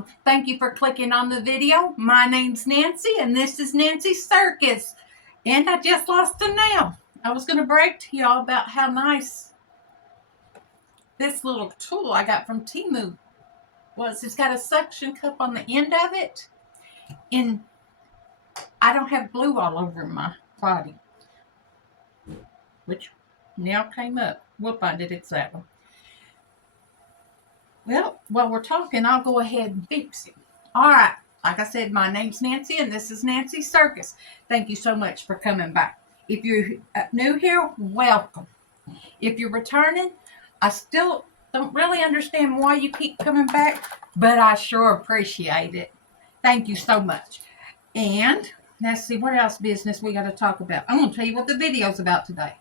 on. Thank you for clicking on the video. My name's Nancy, and this is Nancy's Circus. And I just lost a nail. I was going to brag to y'all about how nice this little tool I got from Temu was. It's got a suction cup on the end of it, and I don't have glue all over my body. Which nail came up. We'll find it. It's that one. Well, while we're talking, I'll go ahead and fix it. All right. Like I said, my name's Nancy, and this is Nancy's Circus. Thank you so much for coming back. If you're new here, welcome. If you're returning, I still don't really understand why you keep coming back, but I sure appreciate it. Thank you so much. And let's see what else business we got to talk about. I'm going to tell you what the video's about today.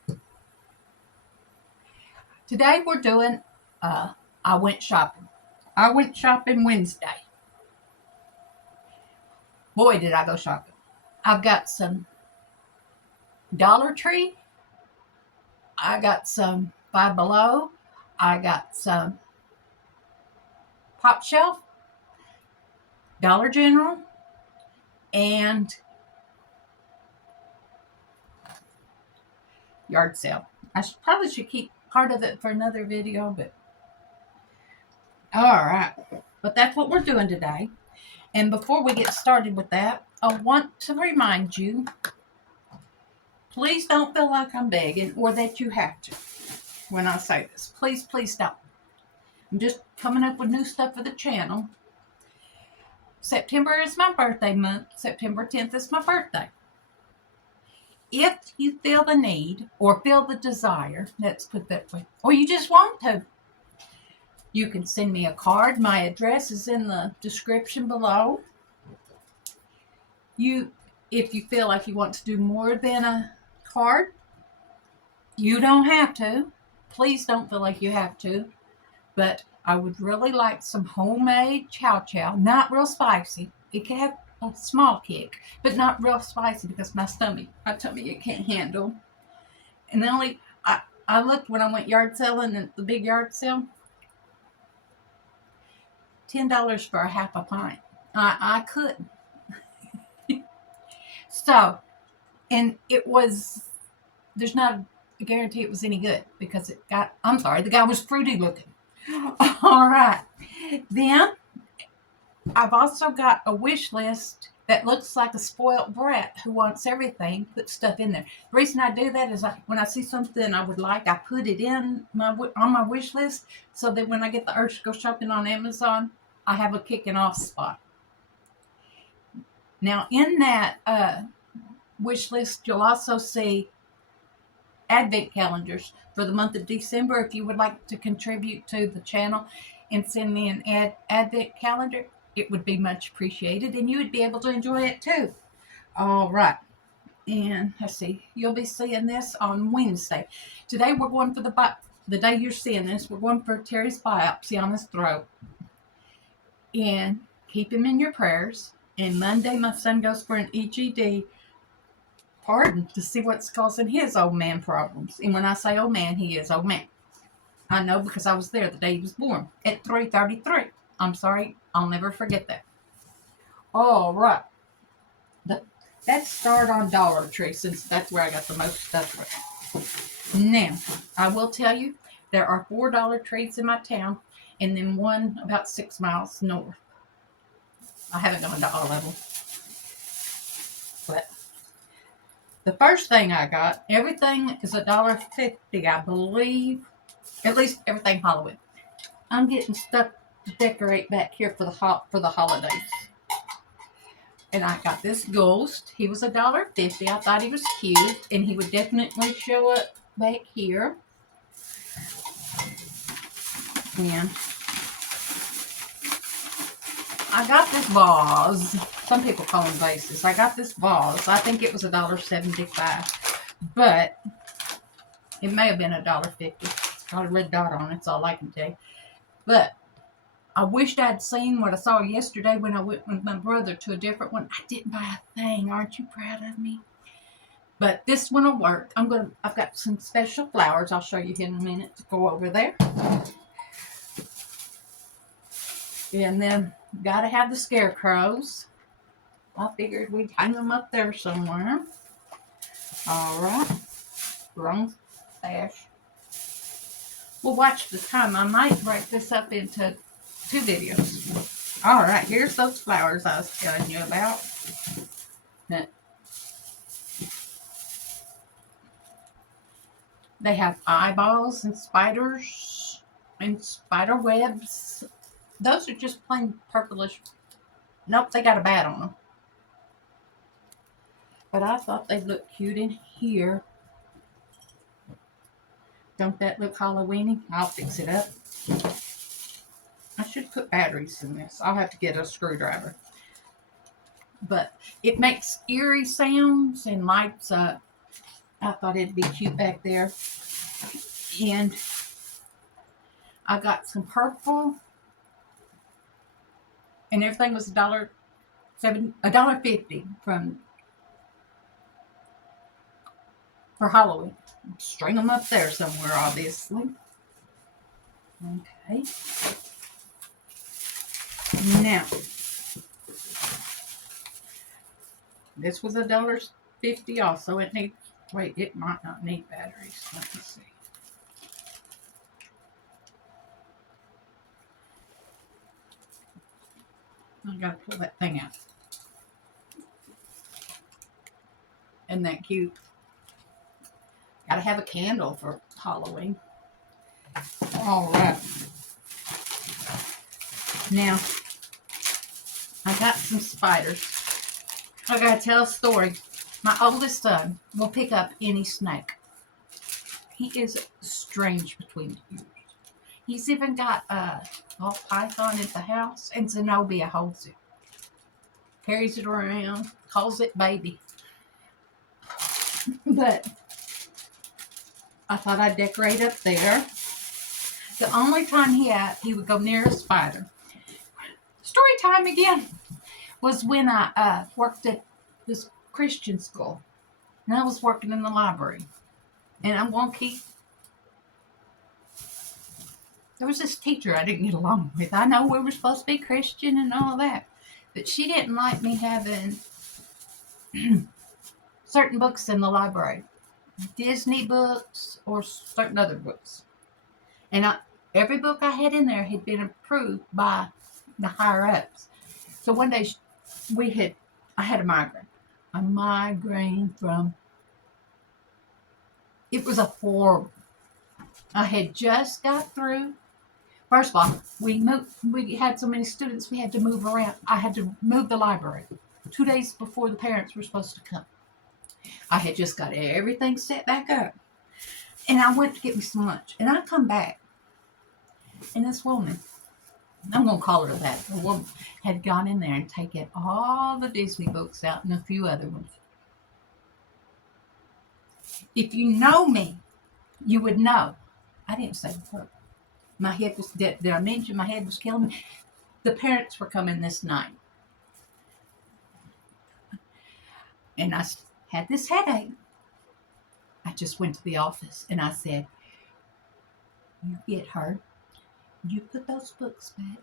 Today we're doing, I went shopping. I went shopping Wednesday. Boy, did I go shopping. I've got some Dollar Tree. I got some Five Below. I got some Pop Shelf, Dollar General, and yard sale. I probably should keep part of it for another video, but all right. But that's what we're doing today. And before we get started with that, I want to remind you, please don't feel like I'm begging or that you have to when I say this. Please, please don't. I'm just coming up with new stuff for the channel. September is my birthday month. September 10th is my birthday. If you feel the need or feel the desire, let's put it that way, or you just want to, you can send me a card. My address is in the description below. If you feel like you want to do more than a card, you don't have to. Please don't feel like you have to. But I would really like some homemade chow chow. Not real spicy. It can have a small kick, but not real spicy because my tummy it can't handle. And I looked when I went yard selling at the big yard sale. $10 for a half a pint. I couldn't. So, and there's not a guarantee it was any good because the guy was fruity looking. All right. Then, I've also got a wish list that looks like a spoiled brat who wants everything, put stuff in there. The reason I do that is when I see something I would like, I put it on my wish list so that when I get the urge to go shopping on Amazon, I have a kicking off spot. Now, in that wish list, you'll also see advent calendars for the month of December. If you would like to contribute to the channel and send me an advent calendar, it would be much appreciated, and you would be able to enjoy it too. All right. And let's see, you'll be seeing this on Wednesday. Today we're going for the day you're seeing this, we're going for Terry's biopsy on his throat. And keep him in your prayers. And Monday, my son goes for an EGD to see what's causing his old man problems. And when I say old man, he is old man. I know because I was there the day he was born at 3:33. I'm sorry, I'll never forget that. All right. Let's start on Dollar Tree since that's where I got the most stuff from. Now, I will tell you, there are 4 Dollar Trees in my town, and then one about 6 miles north. I haven't gone to all of them. But the first thing I got, everything is $1.50, I believe. At least everything Halloween. I'm getting stuff to decorate back here for the holidays. And I got this ghost. He was $1.50. I thought he was cute, and he would definitely show up back here. And I got this vase. Some people call them vases. I got this vase. I think it was $1.75, but it may have been $1.50. It's got a red dot on it. That's all I can tell you. But I wished I'd seen what I saw yesterday when I went with my brother to a different one. I didn't buy a thing. Aren't you proud of me? But this one will work. I've got some special flowers. I'll show you in a minute to go over there. And then Gotta have the scarecrows. I figured we'd hang them up there somewhere. All right. Wrong stash. We'll watch the time. I might break this up into 2 videos. All right. Here's those flowers I was telling you about. They have eyeballs and spiders and spider webs. Those are just plain purplish. Nope, they got a bat on them. But I thought they'd look cute in here. Don't that look Halloweeny? I'll fix it up. I should put batteries in this. I'll have to get a screwdriver. But it makes eerie sounds and lights up. I thought it'd be cute back there. And I got some purple. And everything was $1.50 for Halloween. String them up there somewhere, obviously. Okay. Now, this was $1.50 also. It needs, wait, it might not need batteries. Let me see. I gotta pull that thing out. Isn't that cute? Gotta have a candle for Halloween. All right. Now, I got some spiders. I gotta tell a story. My oldest son will pick up any snake. He is strange between the ears. He's even got a ball python at the house, and Zenobia holds it. Carries it around, calls it baby. But I thought I'd decorate up there. The only time he would go near a spider, story time again, was when I worked at this Christian school. And I was working in the library. And I'm going to keep... There was this teacher I didn't get along with. I know we were supposed to be Christian and all that. But she didn't like me having certain books in the library. Disney books or certain other books. And every book I had in there had been approved by the higher ups. So one day I had a migraine. A migraine from, it was a horrible. I had just got through. First of all, we had so many students, we had to move around. I had to move the library 2 days before the parents were supposed to come. I had just got everything set back up. And I went to get me some lunch. And I come back. And this woman, I'm going to call her that, the woman had gone in there and taken all the Disney books out and a few other ones. If you know me, you would know. I didn't say a word. My head was, did I mention my head was killing me? The parents were coming this night. And I had this headache. I just went to the office and I said, you get her. You put those books back.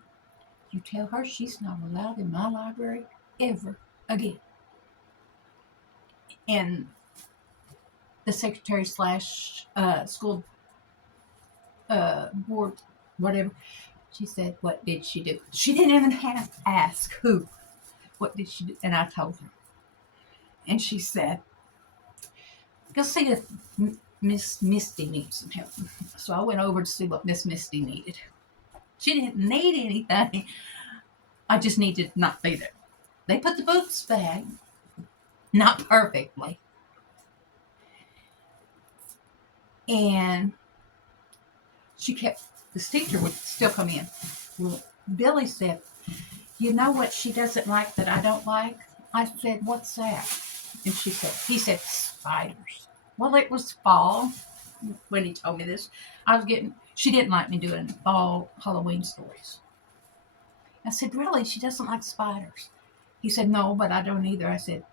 You tell her she's not allowed in my library ever again. And the secretary / school board, whatever, she said, what did she do? She didn't even have to ask who. What did she do? And I told her. And she said, go see if Miss Misty needs some help. So I went over to see what Miss Misty needed. She didn't need anything. I just needed to not be there. They put the books back. Not perfectly. And she kept, this teacher would still come in. Well, Billy said, you know what she doesn't like that I don't like? I said, what's that? And he said, spiders. Well, it was fall when he told me this. She didn't like me doing fall Halloween stories. I said, really? She doesn't like spiders. He said, no, but I don't either. I said,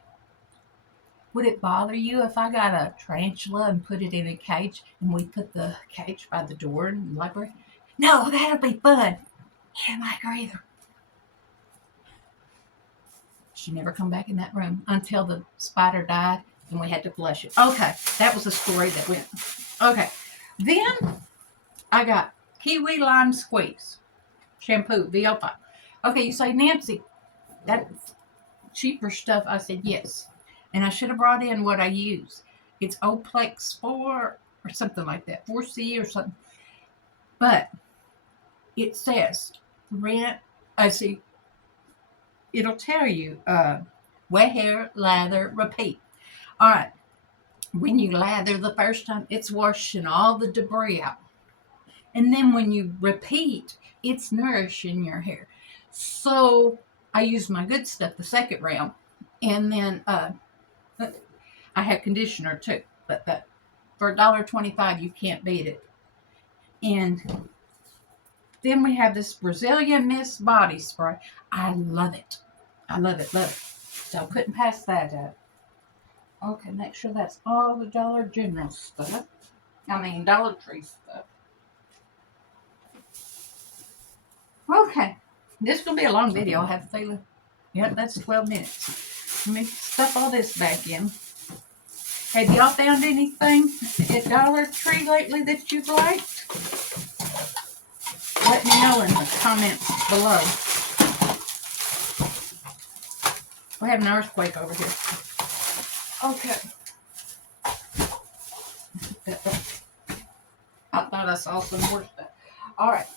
would it bother you if I got a tarantula and put it in a cage and we put the cage by the door in the library? No, that'll be fun. He didn't like her either. She never come back in that room until the spider died and we had to flush it. Okay, that was the story that went. Okay, then I got Kiwi Lime Squeeze shampoo, VO5. Okay, you say, Nancy, that's cheaper stuff. I said, yes. And I should have brought in what I use. It's Oplex 4 or something like that, 4C or something. But it says, it'll tell you, wet hair, lather, repeat. All right. When you lather the first time, it's washing all the debris out. And then when you repeat, it's nourishing your hair. So I use my good stuff the second round. And then I have conditioner too. But for $1.25, you can't beat it. And then we have this Brazilian Mist body spray. I love it. I love it, love it. So I couldn't pass that up. Okay, make sure that's all the Dollar General stuff. Dollar Tree stuff. Okay, this is going to be a long video, I have a feeling. Yep, that's 12 minutes. Let me stuff all this back in. Have y'all found anything at Dollar Tree lately that you've liked? Let me know in the comments below. We have an earthquake over here. Okay. I thought I saw some more stuff. All right.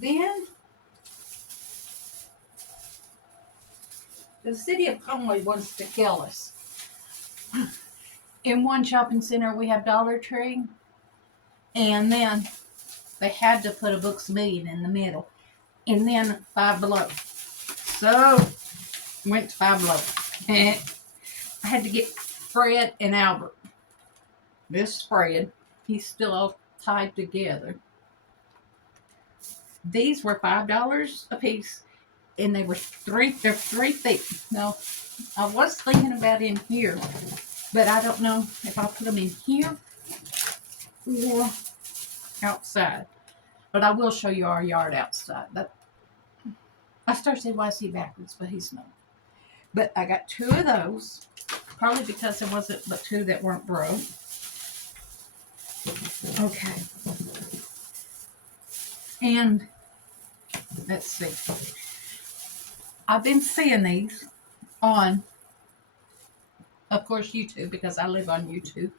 Then, the city of Conway wants to kill us. In one shopping center, we have Dollar Tree. And then they had to put a Books A Million in the middle. And then Five Below. So, went to Five Below. And I had to get Fred and Albert. This Fred, he's still all tied together. These were $5 a piece, and they're 3 feet. Now, I was thinking about in here, but I don't know if I'll put them in here or outside. But I will show you our yard outside. I started saying YC backwards, but he's not. But I got 2 of those, probably because there wasn't but 2 that weren't broke. Okay. And let's see. I've been seeing these on, of course, YouTube, because I live on YouTube.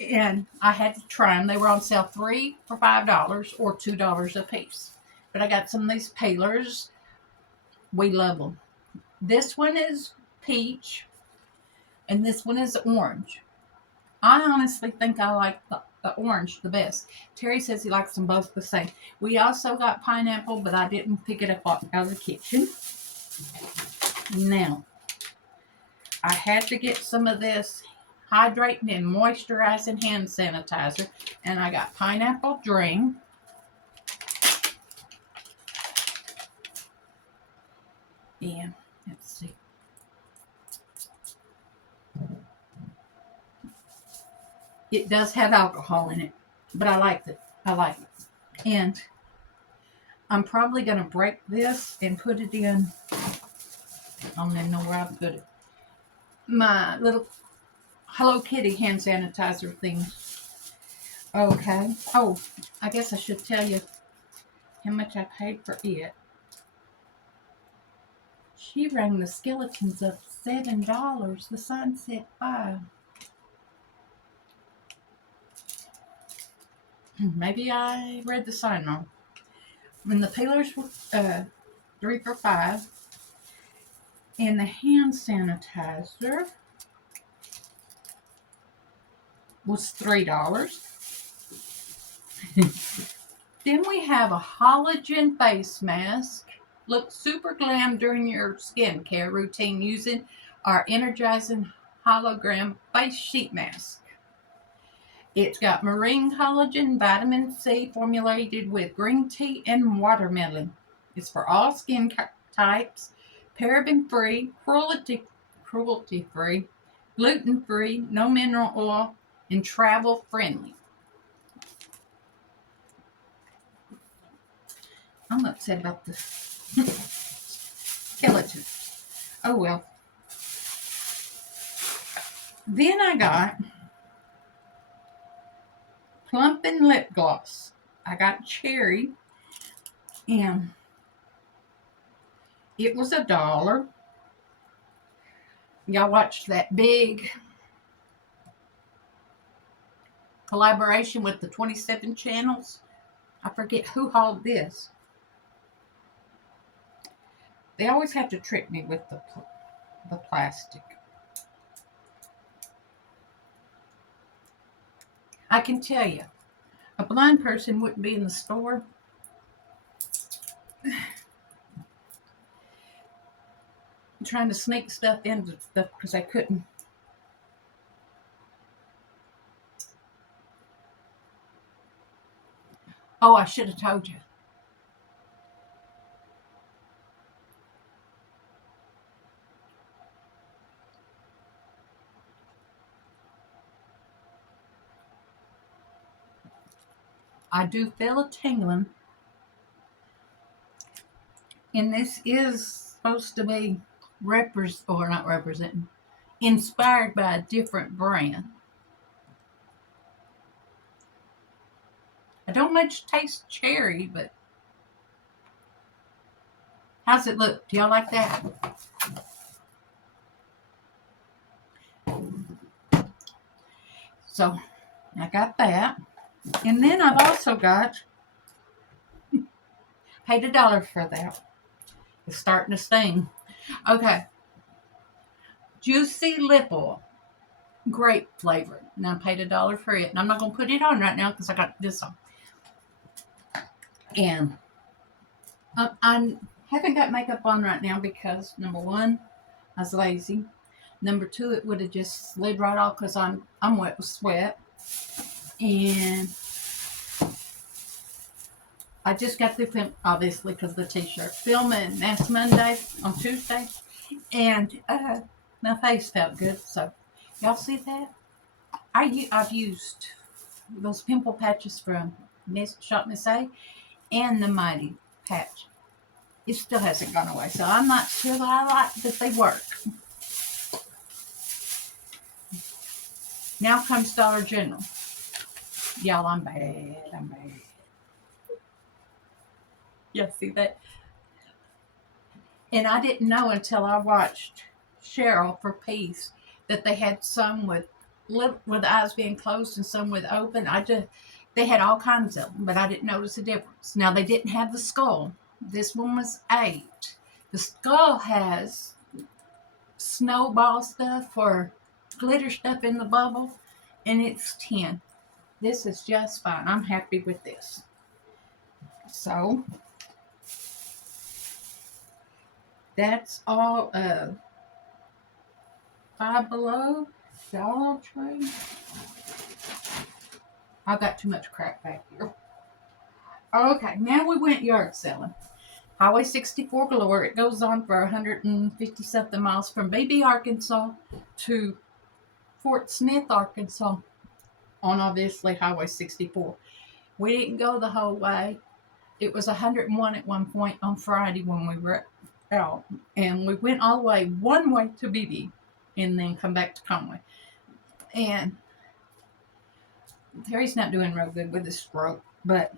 And I had to try them. They were on sale 3 for $5 or $2 a piece. But I got some of these peelers. We love them. This one is peach, and this one is orange. I honestly think I like the orange the best. Terry says he likes them both the same. We also got pineapple, but I didn't pick it up out of the kitchen. Now, I had to get some of this hydrating and moisturizing hand sanitizer, and I got Pineapple Dream. And let's see. It does have alcohol in it, but I like it. I like it. And I'm probably going to break this and put it in, I don't even know where I put it, my little Hello Kitty hand sanitizer thing. Okay. Oh, I guess I should tell you how much I paid for it. She rang the skeletons up $7. The sign said $5. Maybe I read the sign wrong. When the peelers were 3 for $5, and the hand sanitizer was $3. Then we have a halogen face mask. Look super glam during your skincare routine using our energizing hologram face sheet mask. It's got marine collagen, vitamin C formulated with green tea and watermelon. It's for all skin types, paraben-free, cruelty-free, gluten-free, no mineral oil, and travel-friendly. I'm upset about the skeleton. Oh well. Then I got Plumpin' Lip Gloss. I got cherry, and it was $1. Y'all watched that big collaboration with the 27 channels. I forget who hauled this. They always have to trick me with the plastic. I can tell you, a blind person wouldn't be in the store trying to sneak stuff into stuff because I couldn't. Oh, I should have told you. I do feel a tingling. And this is supposed to be not representing, inspired by a different brand. I don't much taste cherry, but how's it look? Do y'all like that? So I got that. And then I've also got, paid $1 for that. It's starting to sting. Okay. Juicy lip oil. Grape flavor. Now I paid $1 for it. And I'm not going to put it on right now because I got this on. And I haven't got makeup on right now because, number one, I was lazy. Number two, it would have just slid right off because I'm wet with sweat. And I just got through film, obviously, because of the T-shirt. Filming last Monday on Tuesday. And my face felt good. So, y'all see that? I've used those pimple patches from Shop Miss A and the Mighty patch. It still hasn't gone away. So, I'm not sure that I like that they work. Now comes Dollar General. Y'all, I'm bad. Y'all see that? And I didn't know until I watched Cheryl for Peace that they had some with eyes being closed and some with open. They had all kinds of them, but I didn't notice the difference. Now, they didn't have the skull. This one was 8. The skull has snowball stuff or glitter stuff in the bubble, and it's 10. This is just fine. I'm happy with this. So, that's all of Five Below, Dollar Tree. I got too much crap back here. Okay, now we went yard selling. Highway 64 Galore. It goes on for 150 something miles from Beebe, Arkansas to Fort Smith, Arkansas on obviously Highway 64. We didn't go the whole way. It was 101 at one point on Friday when we were out. And we went all the way one way to Beebe and then come back to Conway. And Terry's not doing real good with his stroke, but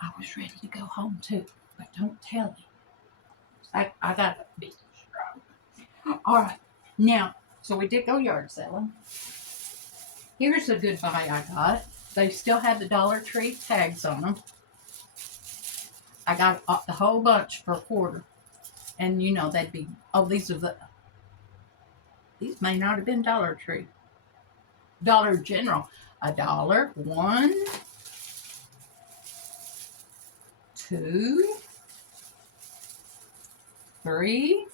I was ready to go home too. But don't tell him. I got a big stroke. All right. Now, so we did go yard selling. Here's a good buy I got. They still had the Dollar Tree tags on them. I got a whole bunch for $1. And you know, they'd be, these may not have been Dollar Tree. Dollar General. $1. 1, 2, 3,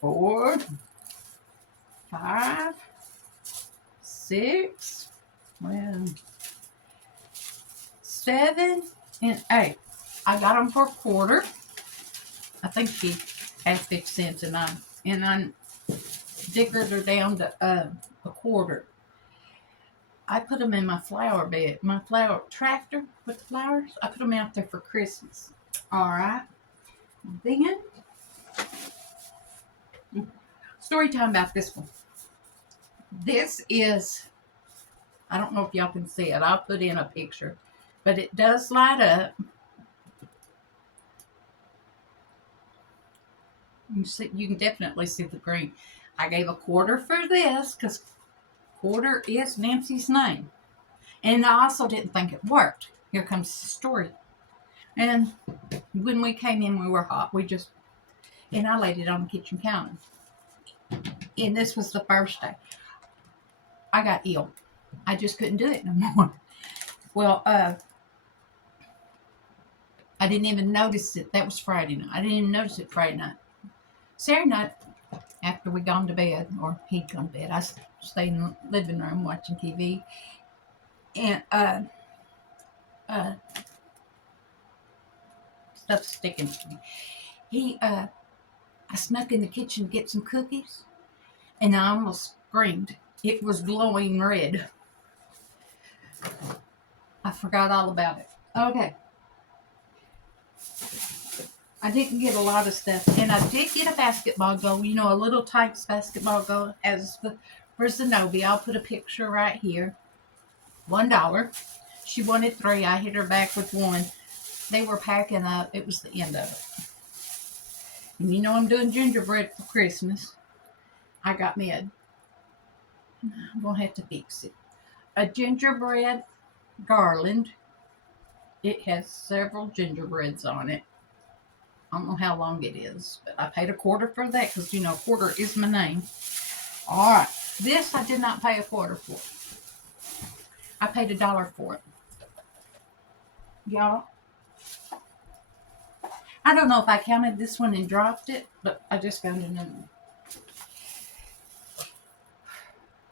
4, 5, 6, 7, and 8. I got them for $1. I think she had 50 cents, and I dickered her down to $1. I put them in my flower bed, my flower tractor with the flowers. I put them out there for Christmas. All right. Then story time about this one. This is, I don't know if y'all can see it. I'll put in a picture. But it does light up. You can definitely see the green. I gave a quarter for this because quarter is Nancy's name. And I also didn't think it worked. Here comes the story. And when we came in, we were hot. And I laid it on the kitchen counter. And this was the first day. I got ill. I just couldn't do it no more. Well, I didn't even notice it. That was Friday night. I didn't even notice it Friday night. Saturday night, after we gone to bed, or he'd gone to bed, I stayed in the living room watching TV. And stuff sticking to me. I snuck in the kitchen to get some cookies, and I almost screamed. It was glowing red. I forgot all about it. Okay. I didn't get a lot of stuff, and I did get a basketball goal. You know, a little Tykes basketball goal for Zenobia. I'll put a picture right here. $1. She wanted 3. I hit her back with 1. They were packing up. It was the end of it. And you know I'm doing gingerbread for Christmas. I got me I'm going to have to fix it. A gingerbread garland. It has several gingerbreads on it. I don't know how long it is, but I paid a quarter for that because, you know, quarter is my name. All right. This I did not pay a quarter for. I paid $1 for it. Y'all, I don't know if I counted this one and dropped it, but I just found another one.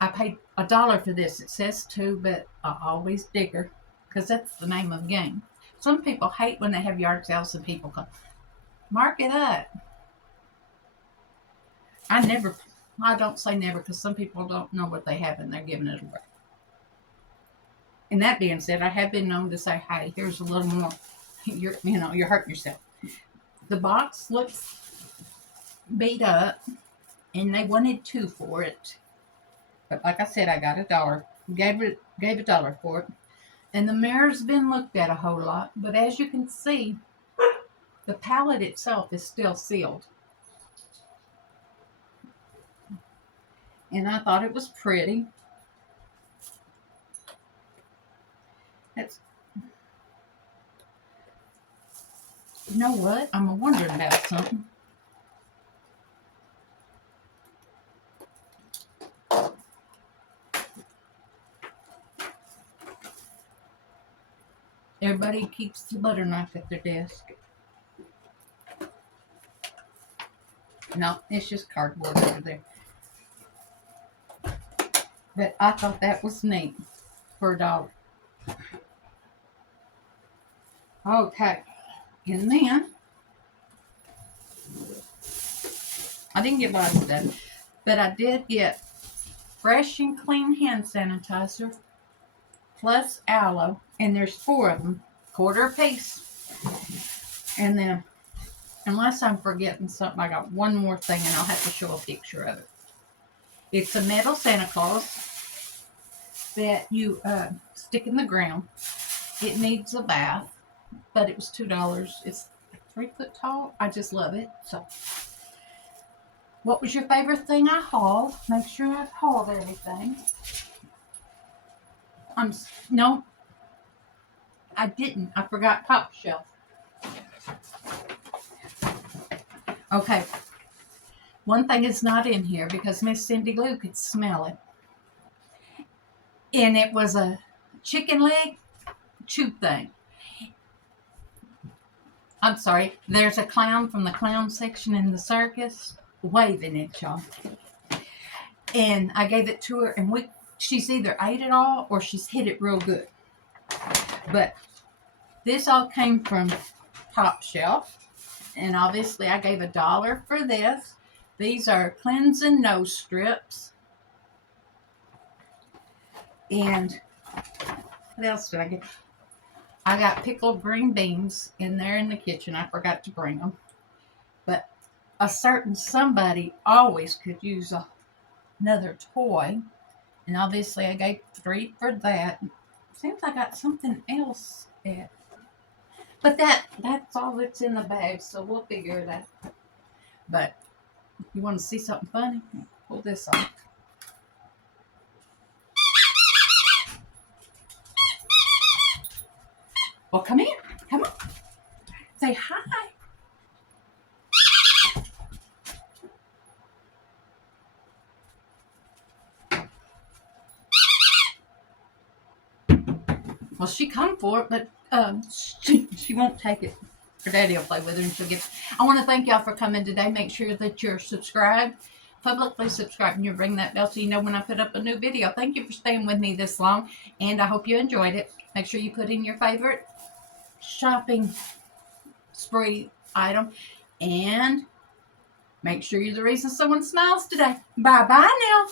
I paid $1 for this. It says 2, but I always dig her because that's the name of the game. Some people hate when they have yard sales and people come, mark it up. I don't say never because some people don't know what they have and they're giving it away. And that being said, I have been known to say, hey, here's a little more. You're hurting yourself. The box looks beat up, and they wanted 2 for it. But like I said, I got $1. Gave $1 for it. And the mirror's been looked at a whole lot. But as you can see, the palette itself is still sealed. And I thought it was pretty. You know what? I'm wondering about something. Everybody keeps the butter knife at their desk. No, it's just cardboard over there. But I thought that was neat for $1. Okay. And then, I didn't get a lot of stuff, but I did get Fresh and Clean hand sanitizer plus aloe, and there's 4 of them, quarter a piece. And then, unless I'm forgetting something, I got one more thing, and I'll have to show a picture of it. It's a metal Santa Claus that you stick in the ground. It needs a bath, but it was $2. It's 3 foot tall. I just love it. So, what was your favorite thing I hauled? Make sure I've hauled everything. No, I didn't. I forgot Top Shelf. Okay. One thing is not in here because Miss Cindy Lou could smell it. And it was a chicken leg chew thing. I'm sorry. There's a clown from the clown section in the circus waving at y'all. And I gave it to her, and she's either ate it all or she's hit it real good. But this all came from Top Shelf. And obviously I gave $1 for this. These are cleansing nose strips. And what else did I get? I got pickled green beans in there in the kitchen. I forgot to bring them. But a certain somebody always could use another toy. And obviously I gave 3 for that. Seems I got something else at. But that's all that's in the bag, so we'll figure it out. But you want to see something funny? Pull this off. Well, come in. Come on. Say hi. Well, she come for it, but she won't take it. Her daddy will play with her and she'll get. I want to thank y'all for coming today. Make sure that you're subscribed, publicly subscribed, and you ring that bell so you know when I put up a new video. Thank you for staying with me this long, and I hope you enjoyed it. Make sure you put in your favorite shopping spree item, and make sure you're the reason someone smiles today. Bye bye now.